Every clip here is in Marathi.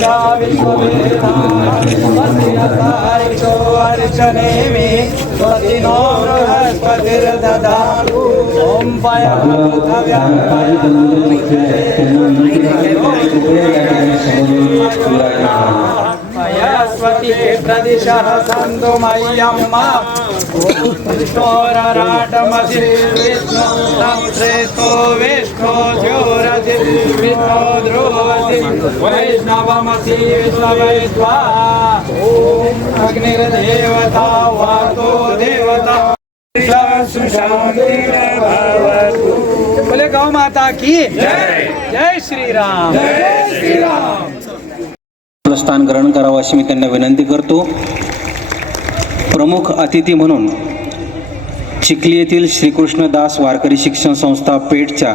ईशा विश्ववेदारिषो अर्चनेमि स्वस्तिनो बृहस्पतिर्दधातु ॐ पयस्वती प्रदिशः सन्तु मह्यम् विष्णोरराटमसि विष्णु श्रेष्ठो विष्णो ज्योरसि विष्णो ध्रुवसि वैष्णवमसि विष्णवैत्वा ॐ अग्निर्देवता वातो देवता सुशान्तिर्भवतु। बोले गौ माता की जय। जय श्रीराम। जय श्रीराम। स्थान ग्रहण करावं अशी मी त्यांना विनंती करतो। प्रमुख अतिथी म्हणून चिखली येथील श्रीकृष्णदास वारकरी शिक्षण संस्था पेठच्या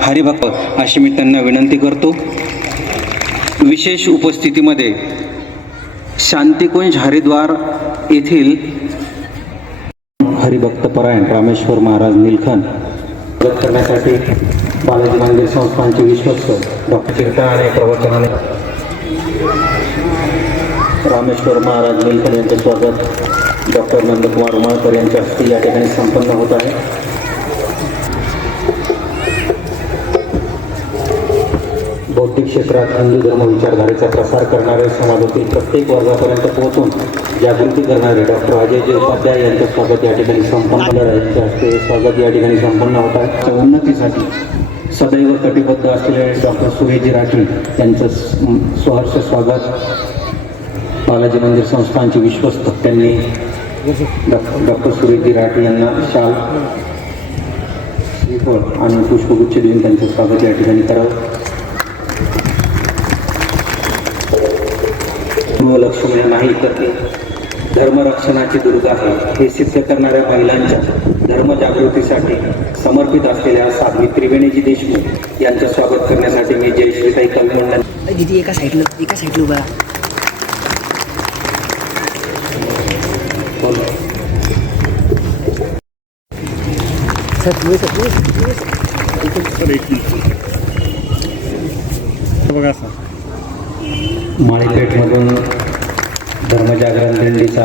हरिभक्त अशी मी त्यांना विनंती करतो। विशेष उपस्थितीमध्ये शांतिकुंज हरिद्वार येथील हरिभक्त परायण रामेश्वर महाराज नीलखंड स्वागत करण्यासाठी बालाजी मंदिर संस्थानचे विश्वस्त डॉक्टर कीर्तनाने प्रवचनाने रामेश्वर महाराज नीलखंड यांचे स्वागत डॉक्टर नंदकुमार उमाळकर यांच्या हस्ते या ठिकाणी संपन्न होत आहे। बौद्धिक क्षेत्रात हिंदू धर्म विचारधारेचा प्रसार करणारे समाजातील प्रत्येक वर्गापर्यंत पोहोचून जागृती करणारे डॉक्टर अजय उपाध्याय यांचे स्वागत या ठिकाणी संपन्न यांच्या हस्ते स्वागत या ठिकाणी संपन्न होत आहे। उन्नतीसाठी सदैव कटिबद्ध असलेले डॉक्टर सुरेशजी राठी यांचं सहर्ष स्वागत बालाजी मंदिर संस्थानचे विश्वस्त त्यांनी डॉक्टर सुरेशजी राठी यांना शाल श्रीफळ आणि पुष्पगुच्छ देऊन त्यांचं स्वागत या ठिकाणी करावं। लक्ष्मी नाही तर ते धर्मरक्षणाची दुर्गा आहे हे सिद्ध करणाऱ्या महिलांच्या धर्मजागृतीसाठी समर्पित असलेल्या साध्वी त्रिवेणीजी देशमुख यांचं स्वागत करण्यासाठी मी जयश्रीताई कलमंडल दीदी एका साईडला उभा माळीपेठमधून धर्मजागरण दिंडीचा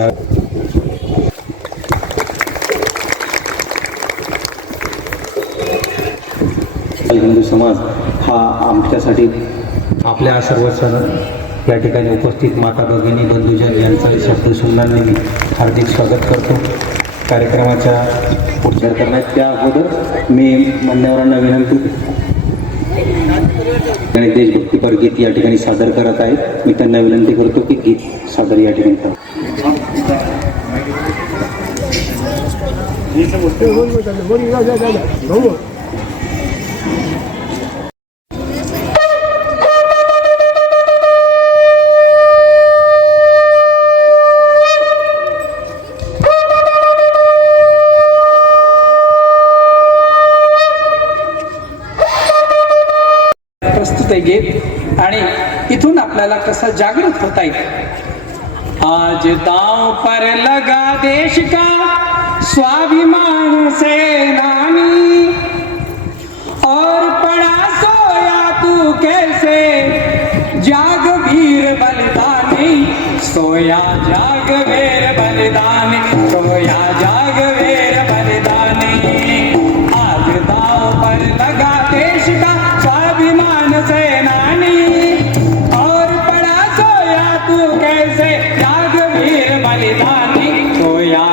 हिंदू समाज हा आमच्यासाठी आपल्या सर्व सण या ठिकाणी उपस्थित माता भगिनी बंधुजन यांचं शब्द सुमनांनी मी हार्दिक स्वागत करतो। कार्यक्रमाच्या पुढच्या करण्यात त्या अगोदर मी मान्यवरांना विनंती आणि देशभक्तीपर गीत या ठिकाणी सादर करत आहेत। मी त्यांना विनंती करतो की गीत सादर या ठिकाणी करा। गीत आणि इथून आपल्याला कसं जागृत होता येईल। आज दांव पर लगा देश का स्वाभिमान सेनानी और पड़ा सोया तू कैसे जाग वीर बलिदानी सोया जाग वीर बलिदानी सोया जाग वीर बलिदानी। आज दांव पर लगा देश का स्वाभिमान सेनानी और पड़ा सोया तू कैसे जाग वीर बलिदानी सोया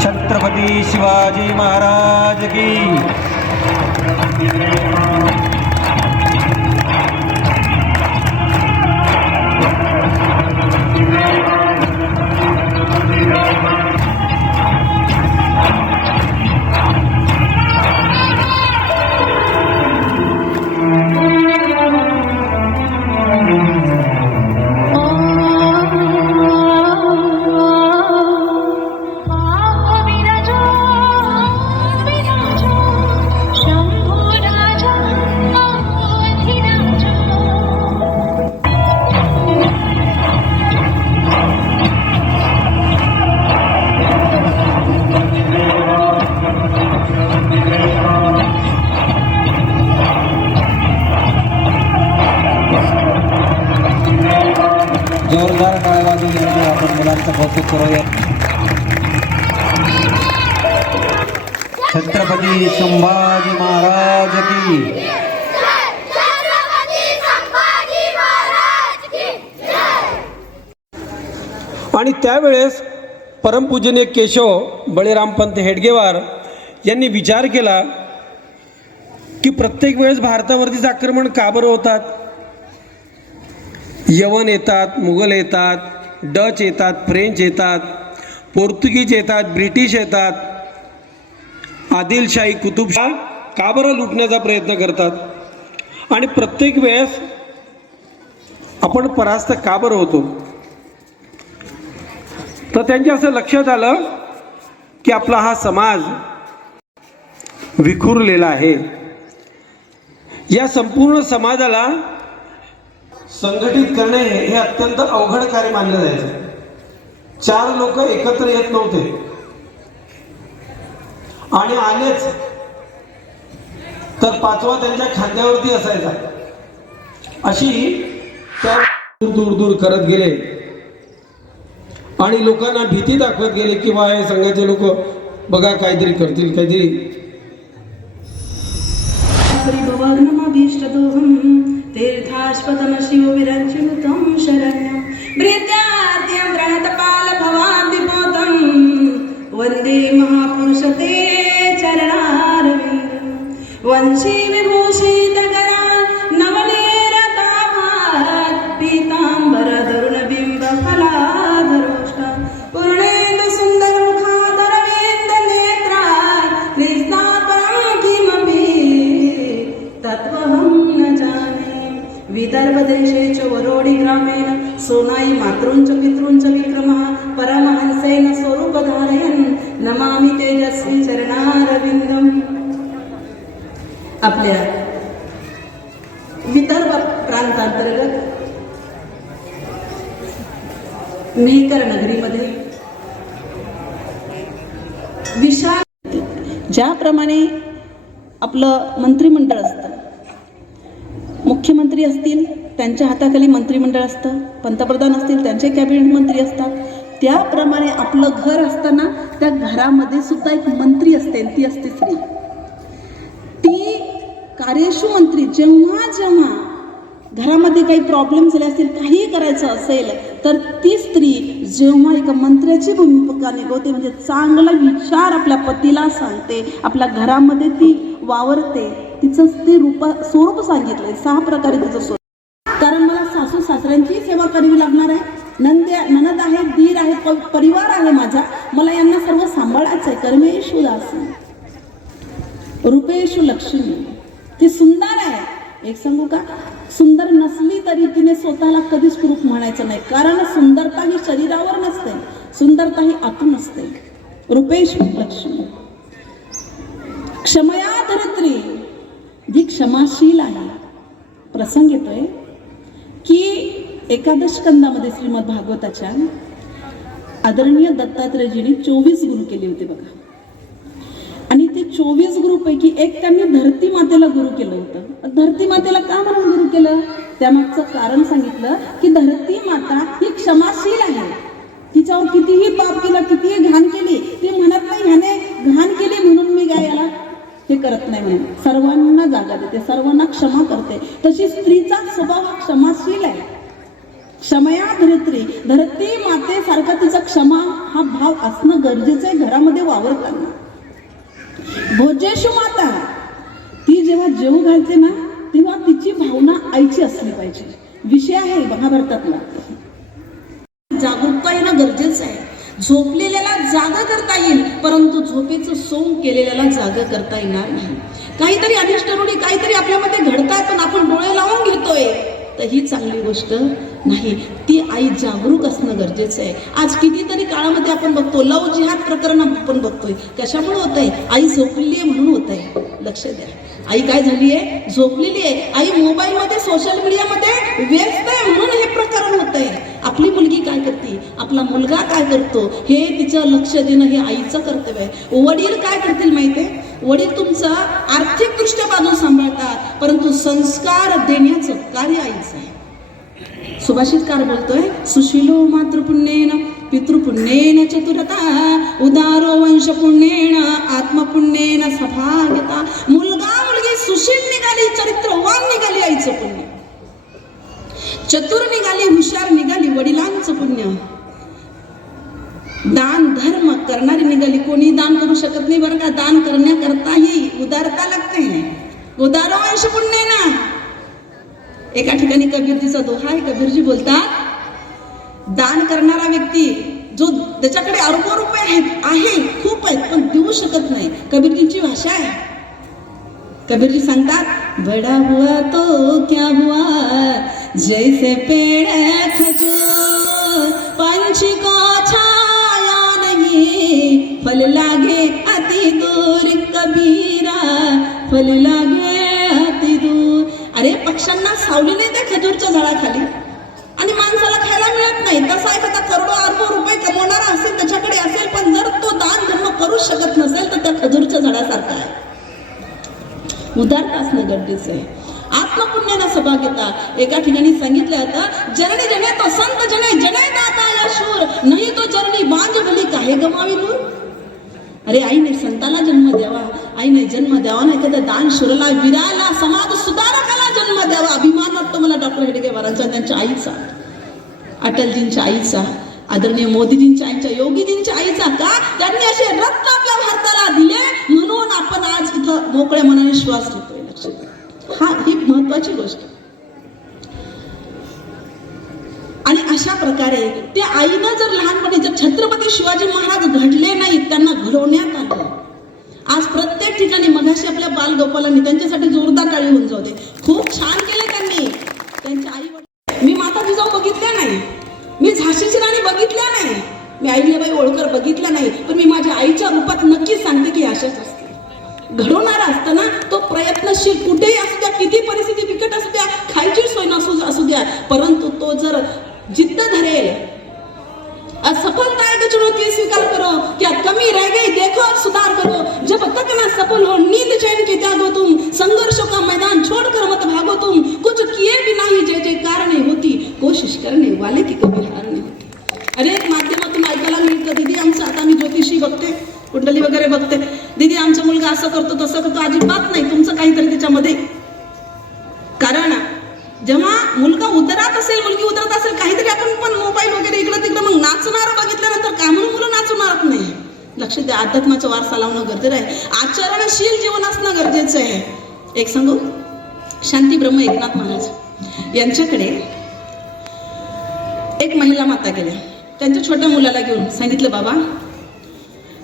छत्रपती शिवाजी महाराज की जोरदार टाळ्या वाजवून आपण मुलांचं कौतुक करूया. छत्रपती संभाजी महाराज की. आणि त्यावेळेस परमपूजनीय केशव बळीरामपंत हेडगेवार यांनी विचार केला की प्रत्येक वेळेस भारतावरतीच आक्रमण का बरं होतात. यवन येतात, मुघल येतात, डच येतात, फ्रेंच येतात, पोर्तुगीज येतात, ब्रिटिश येतात, आदिलशाही कुतुबशाह का बरं लुटण्याचा प्रयत्न करतात आणि प्रत्येक वेळेस आपण परास्त का बरं होतो. तर त्यांच्या असं लक्षात आलं की आपला हा समाज विखुरलेला आहे. या संपूर्ण समाजाला संघटित करणे हे अत्यंत अवघड कार्य मानलं जायचं. 4 लोक एकत्र येत नव्हते आणि आलेच तर 5वा त्यांच्या खांद्यावरती असायचा. अशी त्या दूर दूर करत गेले आणि लोकांना भीती दाखवत गेले की बा हे संघाचे लोक बघा काहीतरी करतील काहीतरी. तीर्थास्पदम शिवविरचिनुतं शरण्यं प्रीत्याद्यं प्रणतपाल भवाब्धिपोतं वन्दे महापुरुष ते चरणारविन्दं वंशी विभूषितकरा नवनीरकाभात् पीताम्बरधरुणबिम्ब फलाधरोष्टा पूर्णेन्दु सुन्दरमुखादरविन्द नेत्रात् कृष्णात् परं किमपि तत्त्वहं न जाने. विदर्भ देशे च वरोडि ग्रामेण सोनाई मातृंच पितृंच विक्रमः परमहंसेन स्वरूपधारयन् नमामि तेजस्वी चरणारविन्दम्. आपल्या विदर्भ प्रांतांतर्गत मेहकर नगरीमध्ये विशाल ज्याप्रमाणे आपलं मंत्रिमंडळ असतं, मुख्यमंत्री असतील त्यांच्या हाताखाली मंत्रिमंडळ असतं, पंतप्रधान असतील त्यांचे कॅबिनेट मंत्री असतात, त्याप्रमाणे आपलं घर असताना त्या घरामध्ये सुद्धा एक मंत्री असते, ती असते स्त्री. ती कार्यशू मंत्री. जेव्हा जेव्हा घरामध्ये काही प्रॉब्लेम झाले असतील, काहीही करायचं असेल तर ती स्त्री जेव्हा एका मंत्र्याची भूमिका निभवते, म्हणजे चांगला विचार आपल्या पतीला सांगते, आपल्या घरामध्ये ती वावरते, तिचं ते स्वरूप सांगितलंय 6 प्रकारे तिचं स्वरूप. कारण मला सासू सासऱ्यांची सेवा करावी लागणार आहे, ननद आहे, दीर आहे, परिवार आहे माझा, मला यांना सर्व सांभाळायचं आहे. कर्मेषु दासी रूपेषु लक्ष्मी. ती सुंदर आहे. एक सांगू का, सुंदर नसली तरी तिने स्वतःला कधीच कुरूप म्हणायचं नाही, कारण सुंदरता ही शरीरावर नसते, सुंदरता ही आतून असते. रूपेषु लक्ष्मी. क्षमया धरित्री, जी क्षमाशील आहे. प्रसंग येतोय की एकादश स्कंदामध्ये श्रीमद भागवताच्या आदरणीय दत्तात्रेयजींनी 24 गुरु केले होते बघा. आणि ते 24 गुरुपैकी एक त्यांनी धरती मातेला गुरु केलं होतं. धरती मातेला का म्हणून गुरु केलं? त्यामागचं कारण सांगितलं की धरती माता ही क्षमाशील आहे. तिच्यावर कितीही पाप केलं, कितीही घाण केली, ती म्हणत नाही ह्याने घाण केली म्हणून मी काय याला हे करत नाही म्हणून. सर्वांना जागा देते, सर्वांना क्षमा करते. तशी स्त्रीचा स्वभाव हा क्षमाशील आहे. क्षमया धरित्री, धरती मातेसारखा तिचा क्षमा हा भाव असणं गरजेचं आहे घरामध्ये वावरताना. भोजेशु माता, ती जेव्हा जेवू घालते ना तेव्हा तिची भावना आईची असली पाहिजे. विषय आहे महाभारतातला. जागरूकता येणं गरजेचं आहे. झोपलेल्याला जागा करता येईल, परंतु झोपेचं सोंग केलेल्याला जागा करता येणार नाही. काहीतरी अनिष्ट रूढी काहीतरी आपल्यामध्ये घडतात, पण आपण डोळे लावून घेतोय, तर ही चांगली गोष्ट नाही. ती आई जागरूक असणं गरजेचं आहे. आज कितीतरी काळामध्ये आपण बघतो लव जिहाद प्रकरण आपण बघतोय. कशामुळे होत आहे? आई झोपलेली आहे म्हणून होत आहे. लक्ष द्या, आई काय झाली आहे? झोपलेली आहे. आई मोबाईलमध्ये सोशल मीडियामध्ये व्यस्त आहे म्हणून हे प्रकरण होत आहे. आपली मुलगी काय करते, आपला मुलगा काय करतो, हे तिचं लक्ष देणं हे आईचं कर्तव्य आहे. वडील काय करतील माहिती आहे? वडील तुमचं आर्थिकदृष्ट्या बाजू सांभाळतात, परंतु संस्कार देण्याचं कार्य आईचं आहे. सुभाषितकार बोलतोय, सुशीलो मातृपुण्येन पितृपुण्येन चतुरता, उदारो वंश पुण्येन आत्मपुण्येन सभाग्यता. मुलगा मुलगी सुशील निघाली, चरित्रवान निघाली, आईचं पुण्य. चतुर निघाली, हुशार निघाली, वडिलांचं पुण्य. दान धर्म करणारी निघाली. कोणी दान करू शकत नाही बरं का. दान करण्याकरताही उदारता लागते. उदारो वंश पुण्येन. एका ठिकाणी कबीरजीचा दोहा आहे. कबीरजी बोलतात, दान करणारा व्यक्ती जो त्याच्याकडे अरबो रुपये आहेत, खूप आहेत, पण देऊ शकत नाही. कबीरजींची भाषा आहे. कबीरजी सांगतात, बडा हुआ तो क्या हुआ, जैसे पेड़ खजूर, पंछी को छाया नहीं, फल लागे अति दूर, कबीरा फल लागे अति दूर. अरे पक्ष्यांना सावली नाही त्या खजूरच्या झाडाखाली, आणि माणसाला खायला मिळत नाही. तसा एखादा करोडो अरबो रुपये कमवणारा असेल, त्याच्याकडे असेल, पण जर तो दान धर्म करू शकत नसेल तर त्या खजूरच्या झाडासारखा आहे. उदारता असणं गरजेचं आहे. आत्मपुण्याला सभाग्यता. एका ठिकाणी सांगितलं होतं, जरणी जने तो संत जने, जने दाता या शूर, नाही तो जरणी बांज भली काहे गमावी दूर. अरे आईने संताला जन्म द्यावा, आईने जन्म द्यावा ना एखाद्या दान शूरला, वीराला, समाज सुधारकाला जन्म द्यावा. अभिमान वाटतो मला डॉक्टर हेडगेवारांचा, त्यांच्या आईचा, अटलजींच्या आईचा, आदरणीय मोदीजींच्या आईच्या, योगीजींच्या आईचा. का? त्यांनी असे रत्न आपल्या भारताला दिले म्हणून आपण आज इथं मोकळ्या मनाने श्वास घेतोय. लक्षात, हा ही महत्वाची गोष्ट. आणि अशा प्रकारे त्या आईनं जर लहानपणी जर छत्रपती शिवाजी महाराज घडले नाहीत, त्यांना घडवण्यात आलं. आज प्रत्येक ठिकाणी मगाशी आपल्या बालगोपालांनी त्यांच्यासाठी जोरदार टाळी होऊन जाऊ दे. खूप छान केलं त्यांनी. त्यांच्या आई वडील, मी माता जिजाऊ बघितल्या नाही, मी झाशीची राणी बघितल्या नाही, मी अहिल्याबाई होळकर बघितल्या नाही, पण मी माझ्या आईच्या रूपात नक्की सांगते की अशाच असते. घडवणारा असताना तो प्रयत्नशील, कुठेही असू द्या, किती परिस्थिती बिकट असू द्या, खायची सोय असू द्या, परंतु तो जर जिद्द धरेल, असफलता है चुनौती स्वीकार करो, क्या कमी रह गई देखो सुधार करो, जब तक ना सफल हो नींद चैन के त्यागो तुम, संघर्षों का मैदान छोड़कर मत भागो तुम, कुछ किए भी नहीं जय जयकार नहीं होती, कोशिश करने वाले की कभी हार नहीं होती. अरे एक माध्यमातून ऐकायला मिळतं, दीदी आमचं, आता मी ज्योतिषी बघते, कुंडली वगैरे बघते, दीदी आमचा मुलगा असं करतो तसं करतो. अजिबात नाही, तुमचं काहीतरी त्याच्यामध्ये. कारण जेव्हा मुलगा उतरत असेल, मुलगी उतरत असेल, काहीतरी आपण पण मोबाईल वगैरे इकडं तिकडं मग नाचणार बघितल्यानंतर काय म्हणून मुलं नाचणारच नाही. लक्ष द्या, अध्यात्माचा वारसा लावणं गरजेचं आहे. आचरणशील जीवन असणं गरजेचं आहे. एक सांगू, शांती ब्रह्म एकनाथ महाराज यांच्याकडे एक महिला माता गेल्या. त्यांच्या छोट्या मुलाला घेऊन सांगितलं, बाबा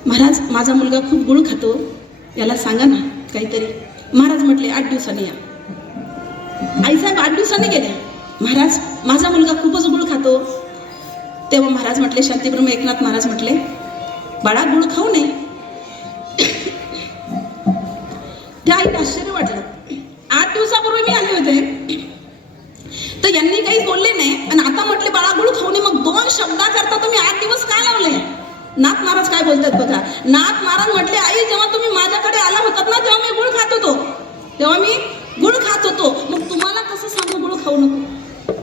महाराज माझा मुलगा खूप गुळ खातो, याला सांगा ना काहीतरी. महाराज म्हटले 8 दिवसांनी या. आईसाहेब 8 दिवसांनी गेल्या. महाराज माझा मुलगा खूपच गुळ खातो. तेव्हा महाराज म्हटले, शांतीब्रह्म एकनाथ महाराज म्हटले, बाळा गुळ खाऊ नये. त्या आईला आश्चर्य वाटलं. 8 दिवसापूर्वी मी आले होते तर यांनी काही बोलले नाही, आणि आता म्हटले बाळा गुळ खाऊ नये. मग 2 शब्दाकरता तुम्ही 8 दिवस काय लावले? नाथ महाराज काय बोलतात बघा. नाथ महाराज म्हटले, आई जेव्हा तुम्ही माझ्याकडे आला होतात ना तेव्हा मी गुळ खात होतो, मग तुम्हाला कसं सांगू गुळ खाऊ नको,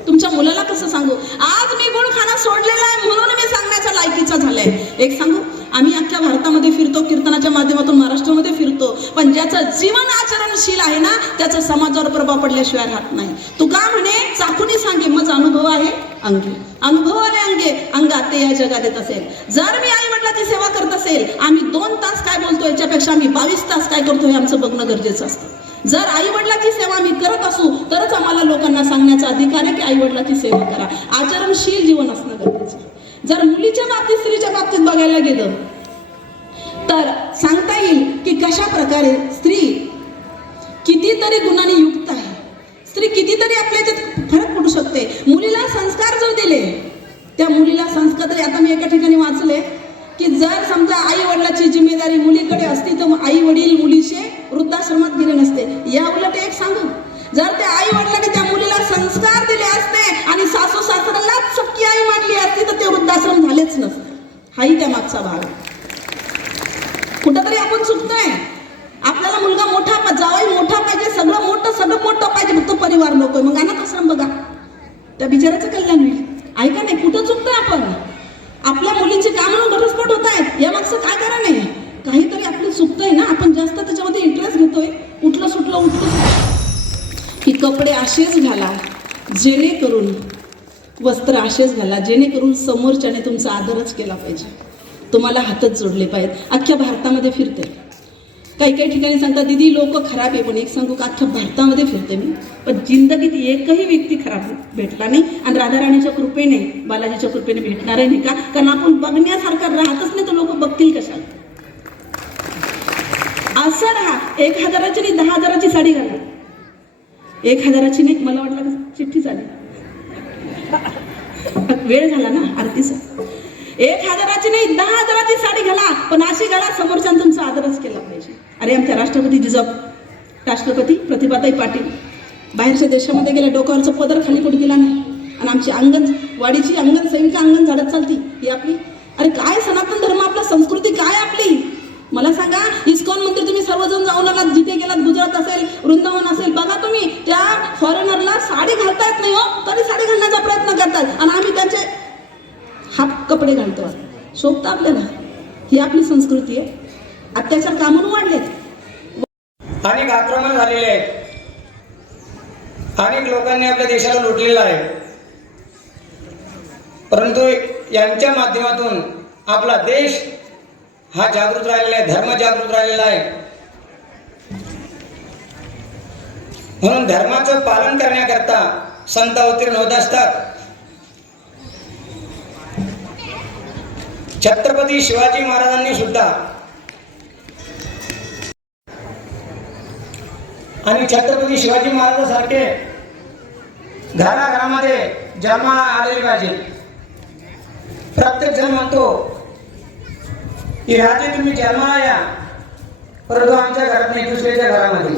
तुमच्या मुलाला कसं सांगू. आज मी गुळ खाणं सोडलेलं आहे म्हणून मी सांगण्याच्या लायकीचा झालाय. एक सांगू, आम्ही अख्ख्या भारतामध्ये फिरतो, कीर्तनाच्या माध्यमातून महाराष्ट्रामध्ये फिरतो, पण ज्याचं जीवन आचरणशील आहे ना त्याचा समाजावर प्रभाव पडल्याशिवाय राहत नाही. तुका म्हणे चाखुनी सांगे मज अनुभव आहे अंगे, अनुभवाने अंगे अंगात ते या जगात येत असेल. जर मी आई वडिलाची सेवा करत असेल, आम्ही 2 तास काय बोलतो याच्यापेक्षा आम्ही 22 तास काय करतो हे आमचं बघणं गरजेचं असतं. जर आई वडिलाची सेवा आम्ही करत असू तरच आम्हाला लोकांना सांगण्याचा अधिकार आहे की आई वडिलाची सेवा करा. आचरणशील जीवन असणं गरजेचं. जर मुलीच्या बाबतीत स्त्रीच्या बाबतीत बघायला गेलं तर सांगता येईल की कशा प्रकारे स्त्री कितीतरी गुणांनी युक्त आहे, स्त्री कितीतरी आपल्या याच्यात फरक पडू शकते. मुलीला संस्कार जर दिले, त्या मुलीला संस्कार तरी, आता मी एका ठिकाणी वाचले की जर समजा आई वडिलाची जिम्मेदारी मुलीकडे असती तर आई वडील मुलीचे वृद्धाश्रमात गेले नसते. या उलट एक सांगू, जर त्या आई वडिलांनी त्या मुलीला संस्कार दिले असते आणि सासू सासऱ्यालाच सख्खी आई मानली असती तर ते वृद्धाश्रम झालेच नसते. हाही त्या मागचा भाग. कुठंतरी आपण चुकतोय. आपल्याला मुलगा मोठा, जावई मोठा पाहिजे, सगळं मोठं पाहिजे, फक्त परिवार नकोय. मग अनाथ आश्रम बघा, त्या बिचाराचं कल्याण होईल. ऐका नाही, कुठं चुकतोय आपण. आपल्या मुलींची कामं घटस्फोट होत आहेत, या मागचं काय कारण आहे. काहीतरी आपलं चुकतंय ना, आपण जास्त त्याच्यामध्ये इंटरेस्ट घेतोय. उठलं सुटलं की कपडे असेच घाला जेणेकरून, वस्त्र असेच घाला जेणेकरून समोरच्याने तुमचा आदरच केला पाहिजे, तुम्हाला हातच जोडले पाहिजेत. अख्ख्या भारतामध्ये फिरते, काही ठिकाणी सांगतात दीदी लोक खराब आहे, पण एक सांगू का, अख्ख्या भारतामध्ये फिरते मी, पण जिंदगीत एकही व्यक्ती खराब भेटला नाही. आणि राधाराणीच्या कृपेने, बालाजीच्या कृपेने भेटणार नाही का, कारण आपण बघण्यासारखं राहतच नाही तर लोक बघतील कशाला. असं राहा, 1000ची नाही 10,000ची साडी घाला. 1000ची नाही, मला वाटलं चिठ्ठी झाली, वेळ झाला ना आरतीचा. 1000ची नाही 10,000ची साडी घाला, पण अशी घाला समोरच्यानं तुमचा आदरच केला पाहिजे. अरे आमच्या राष्ट्रपती प्रतिभाताई पाटील बाहेरच्या देशामध्ये गेल्या, डोक्यावरचं पदर खाली कुठे गेला नाही, आणि आमची अंगणवाडीची सेविका अंगण झाडत चालती ही आपली. अरे काय सनातन धर्म, आपला संस्कृती काय आपली, मला सांगा. इस्कॉन मंदिर तुम्ही सर्वजण जाऊन आलात, जिथे गेलात, गुजरात असेल, वृंदावन असेल, बघा तुम्ही त्या फॉरेनरला साडी घालता येत नाही हो, तरी साडी घालण्याचा प्रयत्न करतात, आणि आम्ही त्यांचे हाफ कपडे घालतो. शोभतं आपल्याला, ही आपली संस्कृती आहे. अत्याचार कामून वाढलेत, अनेक आक्रमण झालेले आहेत, अनेक लोकांनी आपल्या देशाला लुटलेलं आहे, परंतु यांच्या माध्यमातून आपला देश हा जागृत राहिलेला आहे, धर्म जागृत राहिलेला आहे. म्हणून धर्माचं पालन करण्याकरता संत अवतीर्ण होत असतात. छत्रपती शिवाजी महाराजांनी सुद्धा, आणि छत्रपती शिवाजी महाराजांसारखे घराघरामध्ये जन्माला आलेले पाहिजे. प्रत्येक जण म्हणतो की राजे तुम्ही जन्माला या, परंतु आमच्या घरात नाही, दुसऱ्याच्या घरामध्ये.